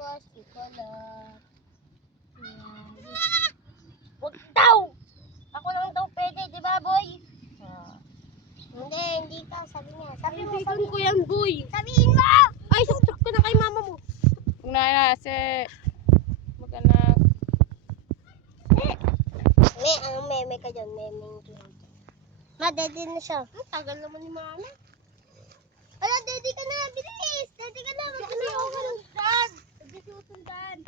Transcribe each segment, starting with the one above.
bukas, ikalat. Huwag daw! Ako lang daw pwede, di ba, boy? Hindi ka. Sabi niya. Sabi mo ko yan, boy. Sabihin mo! Ay, suksok ko na kay mama mo. Huwag na, kasi mag-anak. Meme ka dyan. Meme ka dyan. Ma, daddy na siya. Ang tagal naman ni mama. Ala, daddy ka na. Bilis. Daddy ka na. Daddy ako sundan. Daddy ako sundan.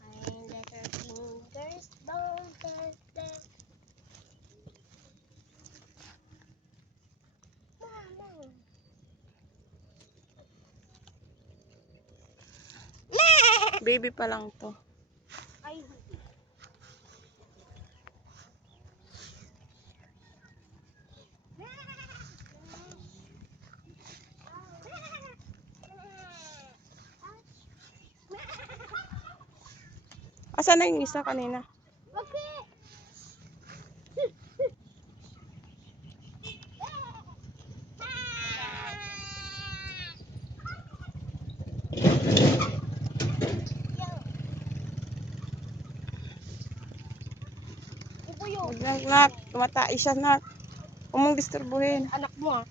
I let her fingers don't touch them. Mama. Baby pa lang to. Ay, Asan na yung isa kanina? okay. Huwag na, nak. Tumatai siya, nak. Huwag mong disturbuhin. Anak mo ah.